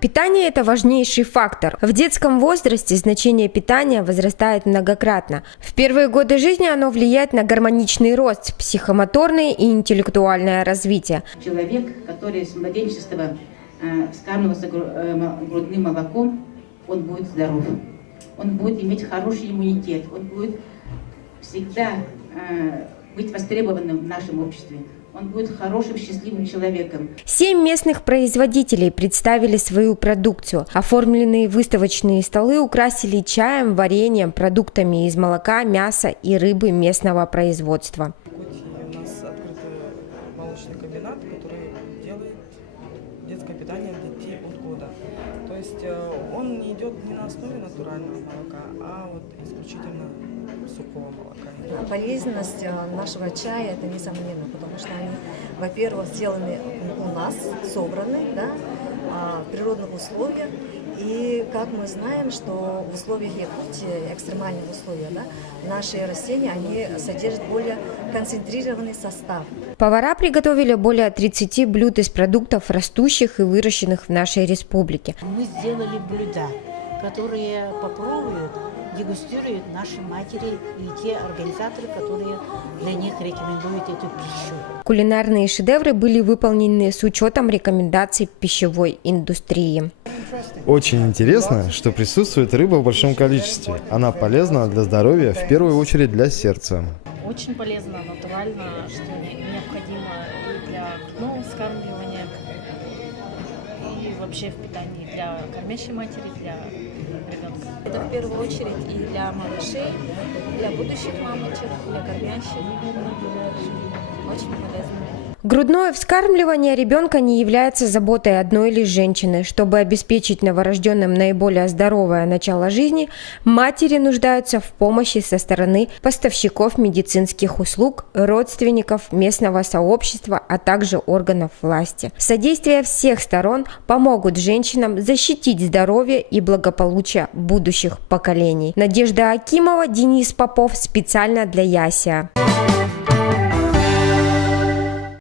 Питание – это важнейший фактор. В детском возрасте значение питания возрастает многократно. В первые годы жизни оно влияет на гармоничный рост, психомоторное и интеллектуальное развитие. Человек, который с младенчества вскармливался грудным молоком, он будет здоров, он будет иметь хороший иммунитет, он будет всегда быть востребованным в нашем обществе. Он будет хорошим, счастливым человеком. 7 местных производителей представили свою продукцию. Оформленные выставочные столы украсили чаем, вареньем, продуктами из молока, мяса и рыбы местного производства. У нас открытый молочный комбинат, который делает детское питание для детей от года. То есть он не идет не на основе натурального молока, а вот исключительно сухого молока. Полезность нашего чая – это несомненно, потому что они, во-первых, сделаны у нас, собраны, да, в природных условиях. И как мы знаем, что в условиях Якутии, экстремальных условиях, да, наши растения, они содержат более концентрированный состав. Повара приготовили более 30 блюд из продуктов, растущих и выращенных в нашей республике. Мы сделали блюда, которые попробуют, дегустируют наши матери и те организаторы, которые для них рекомендуют эту пищу. Кулинарные шедевры были выполнены с учетом рекомендаций пищевой индустрии. Очень интересно, что присутствует рыба в большом количестве. Она полезна для здоровья, в первую очередь для сердца. Очень полезно, натурально, что необходимо и для грудного вскармливания, и вообще в питании для кормящей матери, для ребенка. Это в первую очередь и для малышей, для будущих мамочек, для кормящих. Очень полезно. Грудное вскармливание ребенка не является заботой одной лишь женщины. Чтобы обеспечить новорожденным наиболее здоровое начало жизни, матери нуждаются в помощи со стороны поставщиков медицинских услуг, родственников, местного сообщества, а также органов власти. Содействие всех сторон помогут женщинам защитить здоровье и благополучие будущих поколений. Надежда Акимова, Денис Попов специально для Ясия.